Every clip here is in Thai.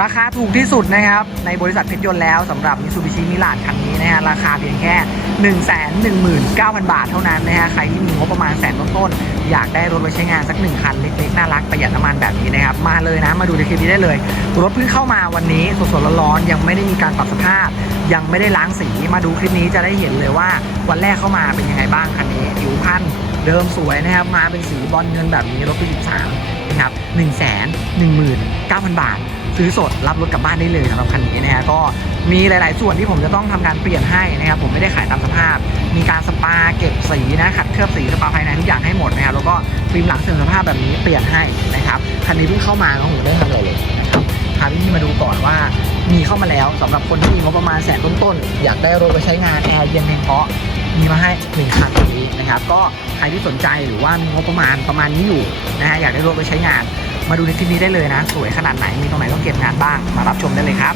ราคาถูกที่สุดนะครับ ในบริษัทเพชรยนต์แล้วสำหรับ Mitsubishi m i r a g คันนี้นะฮะราคาเพียงแค่ 1 1 9 0 0 0 บาทเท่านั้นนะฮะใครที่มีงบประมาณแสนต้นๆอยากได้รถไว้ใช้งานสักหนึ่งคันเล็กๆน่ารักประหยัดน้ำมันแบบนี้นะครับ มาเลยนะมาดูในคลิปนี้ได้เลย รถเพิ่งเข้ามาวันนี้สดๆร้อนๆยังไม่ได้มีการปรับสภาพ ยังไม่ได้ล้างสีมาดูคลิปนี้จะได้เห็นเลยว่าวันแรกเข้ามาเป็นยังไงบ้างคันนี้ผิวพันเดิมสวยนะครับมาเป็นสีบอลเงินแบบนี้รถปี13นะครับ1 1 9 0 0 0 บาท ซื้อสดรับรถกลับบ้านได้เลยสำหรับคันนี้นะฮะก็มีหลาย ๆ ส่วนที่ผมจะต้องทำการเปลี่ยนให้นะครับผมไม่ได้ขายตามสภาพ มีการสปาเก็บสีนะขัดเคลือบสีสปาภายในทุกอย่างให้หมดนะครับแล้วก็ฟิล์มหลังเสื่อมสภาพแบบนี้เปลี่ยนให้นะครับคันนี้เพิ่งเข้ามาน้องหมูได้ทำเลยนะครับพาพี่มาดูก่อนว่ามีเข้ามาแล้วสำหรับคนที่มีงบประมาณแสนต้นๆอยากได้รถไปใช้งานแอร์เย็นเพราะมีมาให้หนึ่งคันตรงนี้นะครับก็ใครที่สนใจหรือว่ามีงบประมาณประมาณนี้อยู่นะฮะอยากได้รถไปใช้งาน มาดูในคลิปนี้ได้เลยนะ สวยขนาดไหนมีตรงไหนต้องเก็บงานบ้างมารับชมได้เลยครับ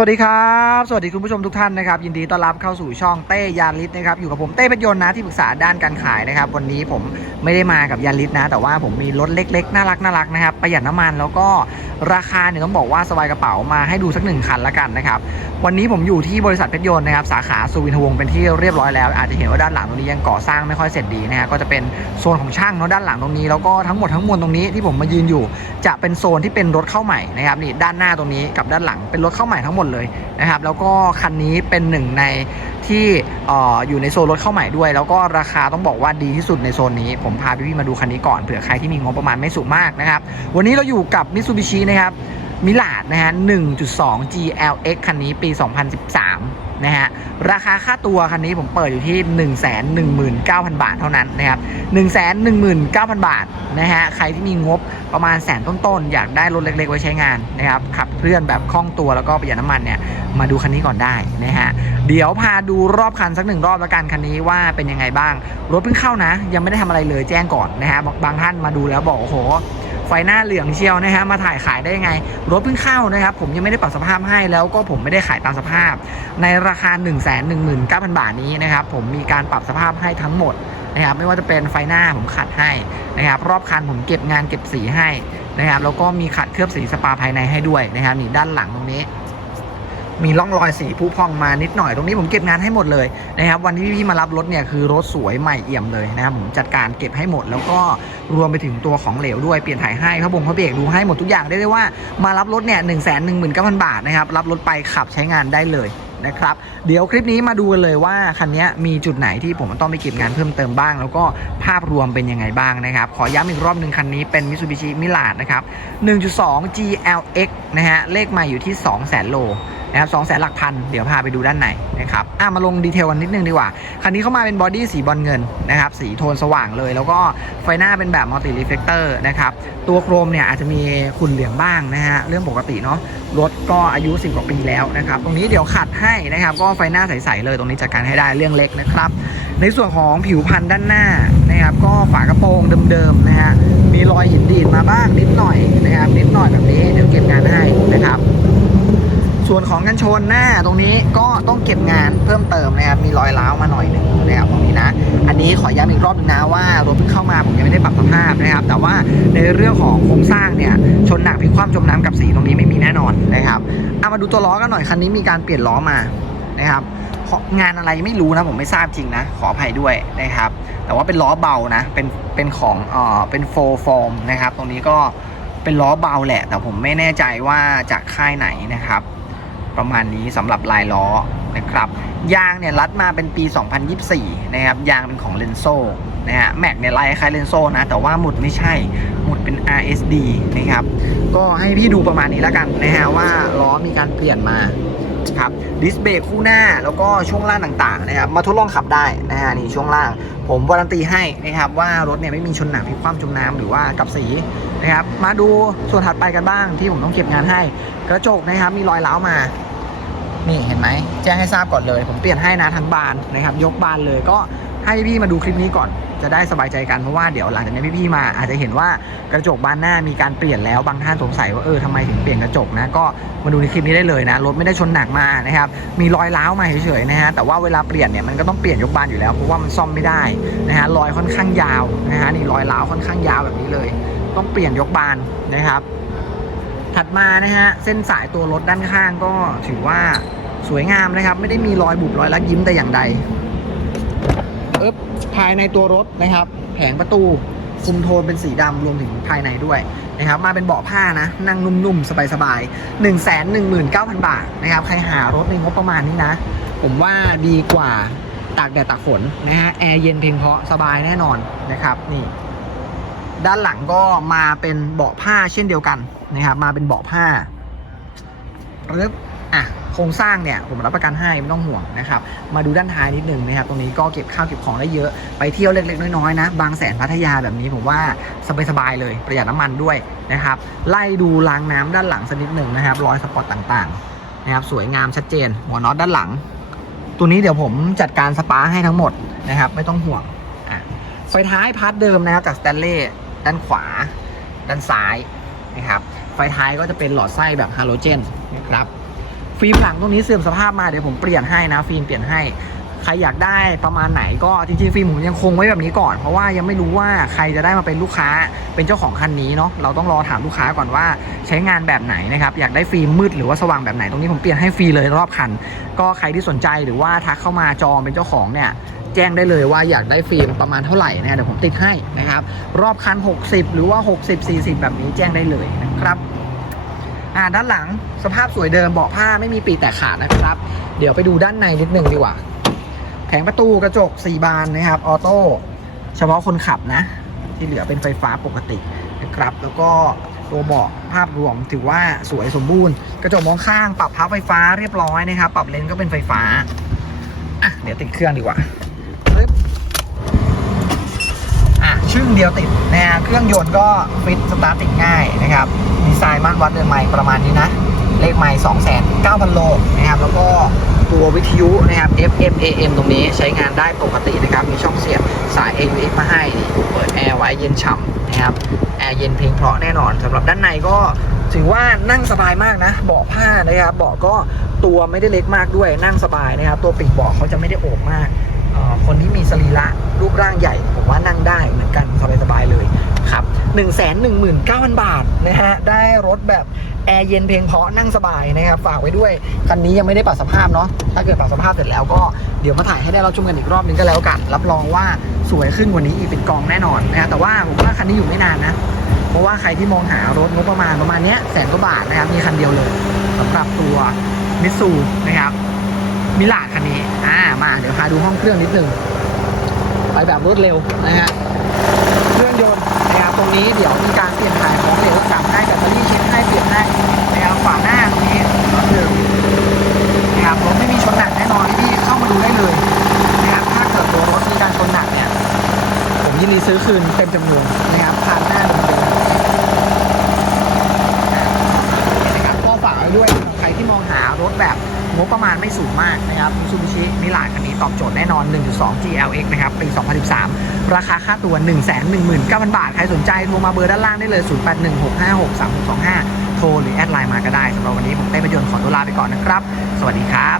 สวัสดีครับ สวัสดีคุณผู้ชมทุกท่านนะครับ ยินดีต้อนรับเข้าสู่ช่องเต้ยานลิศนะครับ อยู่กับผมเต้เป็นยนต์นะที่ปรึกษาด้านการขายนะครับ วันนี้ผมไม่ได้มากับยานลิศนะ แต่ว่าผมมีรถเล็กๆ น่ารักน่ารักนะครับ ประหยัดน้ำมันแล้วก็ราคาเนี่ยต้องบอกว่าสบายกระเป๋ามาให้ดูสักหนึ่งคันละกันนะครับ วันนี้ผมอยู่ที่บริษัทเพชรยนต์นะครับ สาขาสุวินทวงศ์เป็นที่เรียบร้อยแล้ว อาจจะเห็นว่าด้านหลังตรงนี้ยังก่อสร้างไม่ค่อยเสร็จดีนะฮะ ก็จะเป็นโซนของช่างเนาะด้านหลังตรงนี้ แล้วก็ทั้งหมดทั้งมวลตรงนี้ที่ผมมายืนอยู่ จะเป็นโซนที่เป็นรถเข้าใหม่นะครับนี่ด้านหน้าตรงนี้กับด้านหลังเป็นรถเข้าใหม่ทั้งหมดเลยนะครับแล้วก็คันนี้เป็นหนึ่งในที่ออยู่ในโซนรถเข้าใหม่ด้วย แล้วก็ราคาต้องบอกว่าดีที่สุดในโซนนี้ ผมพาพี่ๆมาดูคันนี้ก่อนเผื่อใครที่มีงบประมาณไม่สูงมากนะครับ วันนี้เราอยู่กับ Mitsubishi นะครับมิลาดนะฮะ 1.2 GLX คันนี้ปี 2013 นะฮะ ราคาค่าตัวคันนี้ผมเปิดอยู่ที่ 119,000 บาทเท่านั้นนะครับ 119,000 บาทนะฮะ ใครที่มีงบประมาณแสนต้นๆ อยากได้รถเล็กๆ ไว้ใช้งานนะครับ ขับ เคลื่อนแบบคล่องตัวแล้วก็ประหยัดน้ำมันเนี่ยมาดูคันนี้ก่อนได้นะฮะเดี๋ยวพาดูรอบคันสักหนึ่งรอบแล้วกันคันนี้ว่าเป็นยังไงบ้าง รถเพิ่งเข้านะ ยังไม่ได้ทำอะไรเลยแจ้งก่อนนะฮะบางท่านมาดูแล้วบอกโอ้โหไฟหน้าเหลืองเชียวนะฮะมาถ่ายขายได้ยังไง รถเพิ่งเข้านะครับ ผมยังไม่ได้ปรับสภาพให้แล้วก็ผมไม่ได้ขายตามสภาพ ในราคา 1 1 9 0 0 0 บาทนี้นะครับ ผมมีการปรับสภาพให้ทั้งหมดนะครับไม่ว่าจะเป็นไฟหน้าผมขัดให้นะครับรอบคันผมเก็บงานเก็บสีให้ นะครับแล้วก็มีขัดเคลือบสีสปาภายในให้ด้วยนะครับนี่ด้านหลังตรงนี้ มีร่องรอยสีผุพองมานิดหน่อยตรงนี้ผมเก็บงานให้หมดเลยนะครับวันที่พี่ๆมารับรถเนี่ยคือรถสวยใหม่เอี่ยมเลยนะครับผมจัดการเก็บให้หมด แล้วก็รวมไปถึงตัวของเหลวด้วยเปลี่ยนถ่ายให้พระบงพระเบรกดูให้หมดทุกอย่างได้เลยว่ามารับรถเนี่ยหนึ่งแสนหนึ่งหมื่นเก้าพันบาทนะครับรับรถไปขับใช้งานได้เลย นะครับ เดี๋ยวคลิปนี้มาดูกันเลยว่าคันนี้มีจุดไหนที่ผมต้องไปเก็บงานเพิ่มเติมบ้าง แล้วก็ภาพรวมเป็นยังไงบ้างนะครับ ขอย้ำอีกรอบหนึ่งคันนี้เป็น Mitsubishi m i r a g นะครับ 1.2 GLX นะฮะเลขมาอยู่ที่ 2 0 0 0 0 0โล นะครับสองแสนหลักพันเดี๋ยวพาไปดูด้านในนะครับอะมาลงดีเทลกันนิดนึงดีกว่าคันนี้เข้ามาเป็นบอดี้สีบอลเงินนะครับสีโทนสว่างเลย แล้วก็ไฟหน้าเป็นแบบมัลติรีเฟกเตอร์นะครับตัวโครมเนี่ยอาจจะมีขุ่นเหลืองบ้างนะฮะเรื่องปกติเนาะรถก็อายุ 10 กว่าปีแล้วนะครับตรงนี้เดี๋ยวขัดให้นะครับก็ไฟหน้าใสๆเลยตรงนี้จัดการให้ได้เรื่องเล็กนะครับในส่วนของผิวพันธุ์ด้านหน้านะครับก็ฝากระโปรงเดิมๆนะฮะมีรอยหินดีดมาบ้างนิดหน่อยนะครับนิดหน่อยแบบนี้เดี๋ยวเก็บงานให้นะครับ ส่วนของกันชนหน้าตรงนี้ก็ต้องเก็บงานเพิ่มเติมนะครับมีรอยร้าวมาหน่อยหนึ่งนะครับตรงนี้นะ อันนี้ขอย้ำอีกรอบหนึงนะว่ารถเพิ่งเข้ามาผมยังไม่ได้ปรับสภาพนะครับ แต่ว่าในเรื่องของโครงสร้างเนี่ยชนหนักพลิกคว่ำจมน้ำกับสีตรงนี้ไม่มีแน่นอนนะครับเอามาดูตัวล้อกันหน่อยคันนี้มีการเปลี่ยนล้อมานะครับงานอะไรไม่รู้นะผมไม่ทราบจริงนะ ขออภัยด้วยนะครับ แต่ว่าเป็นล้อเบานะ เป็นเป็นของเอ่อเป็นโฟฟอร์มนะครับ ตรงนี้ก็เป็นล้อเบาแหละ แต่ผมไม่แน่ใจว่าจากค่ายไหนนะครับ ประมาณนี้สำหรับลายล้อนะครับยางเนี่ยรัดมาเป็นปี 2024 นะครับยางเป็นของเลนโซนะฮะแม็กเนี่ยลายคล้ายเลนโซนะ แต่ว่าหมุดไม่ใช่หมุดเป็น RSD นะครับก็ให้พี่ดูประมาณนี้แล้วกันนะฮะว่าล้อมีการเปลี่ยนมาครับดิสเบรกคู่หน้าแล้วก็ช่วงล่างต่างๆนะครับมาทดลองขับได้นะฮะนี่ช่วงล่าง ผมวารันตีให้นะครับว่ารถเนี่ยไม่มีชนหนักพลิกคว่ำจมน้ำหรือว่ากับสีนะครับมาดูส่วนถัดไปกันบ้างที่ผมต้องเก็บงานให้ กระจกนะครับมีรอยร้าวมา จ้งให้ทราบก่อนเลย ผมเปลี่ยนให้นะทั้งบานนะครับ ยกบานเลยก็ให้พี่มาดูคลิปนี้ก่อนจะได้สบายใจกันเพราะว่าเดี๋ยวหลังจากนี้พี่ๆมา อาจจะเห็นว่ากระจกบานหน้ามีการเปลี่ยนแล้วบางท่านสงสัยว่าเออทำไมถึงเปลี่ยนกระจกนะก็มาดูในคลิปนี้ได้เลยนะรถไม่ได้ชนหนักมานะครับมีรอยร้าวมาเฉยๆนะฮะแต่ว่าเวลาเปลี่ยนเนี่ยมันก็ต้องเปลี่ยนยกบานอยู่แล้วเพราะว่ามันซ่อมไม่ได้นะฮะรอยค่อนข้างยาวนะฮะนี่รอยร้าวค่อนข้างยาวแบบนี้เลย ต้องเปลี่ยนยกบานนะครับ ถัดมานะฮะเส้นสายตัวรถด้านข้างก็ถือว่า สวยงามนะครับ ไม่ได้มีรอยบุบรอยลักยิ้มแต่อย่างใดเอ๊บภายในตัวรถนะครับ แผงประตูคุมโทนเป็นสีดำรวมถึงภายในด้วยนะครับมาเป็นเบาะผ้านะ นั่งนุ่มๆ สบายๆ 1 1 9 0 0 0 บาทนะครับ ใครหารถในงบประมาณนี้นะ ผมว่าดีกว่าตากแดดตากฝนนะฮะ แอร์เย็นเพียงเพาะสบายแน่นอนนะครับนี่ ด้านหลังก็มาเป็นเบาะผ้าเช่นเดียวกันนะครับ มาเป็นเบาะผ้าปึ๊บอะโครงสร้างเนี่ยผมรับประกันให้ไม่ต้องห่วงนะครับมาดูด้านท้ายนิดนึงนะครับตรงนี้ก็เก็บข้าวเก็บของได้เยอะไปเที่ยวเล็กๆน้อยๆนะบางแสนพัทยาแบบนี้ผมว่าสบายๆเลยประหยัดน้ำมันด้วยนะครับไล่ดูรางน้ำด้านหลังสักนิดหนึ่งนะครับรอยสปอตต่างๆนะครับสวยงามชัดเจน หัวน็อตด้านหลัง ตัวนี้เดี๋ยวผมจัดการสปาให้ทั้งหมดนะครับไม่ต้องห่วงอไฟท้ายพาร์ทเดิมนะครับจากสแตนเล่ด้านขวา ด้านซ้ายนะครับไฟท้ายก็จะเป็นหลอดไส้แบบฮาโลเจนนะครับ ฟิล์มหลังตรงนี้เสื่อมสภาพมาเดี๋ยวผมเปลี่ยนให้นะฟิล์มเปลี่ยนให้ใครอยากได้ประมาณไหนก็จริงๆฟิล์มผมยังคงไว้แบบนี้ก่อน เพราะว่ายังไม่รู้ว่าใครจะได้มาเป็นลูกค้าเป็นเจ้าของคันนี้เนาะเราต้องรอถามลูกค้าก่อนว่าใช้งานแบบไหนนะครับอยากได้ฟิล์มมืดหรือว่าสว่างแบบไหนตรงนี้ผมเปลี่ยนให้ฟรีเลยรอบคัน ก็ใครที่สนใจหรือว่าทักเข้ามาจองเป็นเจ้าของเนี่ยแจ้งได้เลยว่าอยากได้ฟิล์มประมาณเท่าไหร่นะเดี๋ยวผมติดให้นะครับรอบคัน 60 หรือว่า 60 40 แบบนี้แจ้งได้เลยนะครับ อ่าด้านหลังสภาพสวยเดิมเบาะผ้าไม่มีปีแตกขาดนะครับ เดี๋ยวไปดูด้านในนิดนึงดีกว่า แผงประตูกระจก 4 บานนะครับออโต้เฉพาะคนขับนะ ที่เหลือเป็นไฟฟ้าปกตินะครับ แล้วก็ตัวเบาะภาพรวมถือว่าสวยสมบูรณ์ กระจกมองข้างปรับพับไฟฟ้าเรียบร้อยนะครับ ปรับเลนส์ก็เป็นไฟฟ้าอะเดี๋ยวติดเครื่องดีกว่าปึ๊บึ่งเดียวติดนะฮะเครื่องยนต์ก็ฟิตสตาร์ทติดง่ายนะครับดีไซน์มาตรวัดเดินไมล์ประมาณนี้นะ เลขไมล์2,900 โลนะครับแล้วก็ตัววิทยุนะครับ FM AM ตรงนี้ใช้งานได้ปกตินะครับ มีช่องเสียบสาย AUX มาให้นี่เปิดแอร์ไว้เย็นฉ่ำนะครับแอร์เย็นเพลงเพราะแน่นอนสำหรับด้านในก็ถือว่านั่งสบายมากนะ เบาะผ้านะครับเบาะก็ตัวไม่ได้เล็กมากด้วยนั่งสบายนะครับ ตัวปีกเบาะเขาจะไม่ได้โอบมาก คนที่มีสรีระรูปร่างใหญ่ ผมว่านั่งได้เหมือนกันสบายๆเลยครับ1 1 9 0 0 0 บาทนะฮะ ได้รถแบบแอร์เย็นเพลงเพราะนั่งสบายนะครับ ฝากไว้ด้วย คันนี้ยังไม่ได้ปรับสภาพเนาะถ้าเกิดปรับสภาพเสร็จแล้วก็เดี๋ยวมาถ่ายให้ได้เราชมกันอีกรอบนึงก็แล้วกัน รับรองว่าสวยขึ้นกว่านี้อีกเป็นกองแน่นอนนะฮะแต่ว่าผมว่าคันนี้อยู่ไม่นานนะ เพราะว่าใครที่มองหารถงบประมาณประมาณเนี้ยแสนกว่าบาทนะครับมีคันเดียวเลยสำหรับตัวมิสูนะครับ มิลาดคันนี้ อ่า มา เดี๋ยวพาดูห้องเครื่องนิดนึง ไปแบบรวดเร็วนะฮะ เครื่องยนต์นะครับ ตรงนี้เดี๋ยวมีการเปลี่ยนถ่ายของเหลวกลับให้แบตเตอรี่เช็คให้เปลี่ยนให้นะครับฝาหน้าตรงนี้ก็คือนะครับรถไม่มีชนหนักแน่นอนที่เข้ามาดูได้เลยนะครับ ถ้าเกิดตัวรถมีการชนหนักเนี่ย ผมยินดีซื้อคืนเต็มจำนวนนะครับผ่านหน้าเดิมๆนะครับก็ฝากไว้ด้วยใครที่มองหารถแบบง บประมาณไม่สูงมากนะครับซูบิชิมิลานคันนี้ตอบโจทย์แน่นอน 1.2 GLX นะครับ ปี 2013 ราคาค่าตัว 119,000 บาท ใครสนใจโทรมาเบอร์ด้านล่างได้เลย 0816563625 โทรหรือแอดไลน์มาก็ได้สำหรับวันนี้ผมเต้ประยนต์ขอตัวลาไปก่อนนะครับ สวัสดีครับ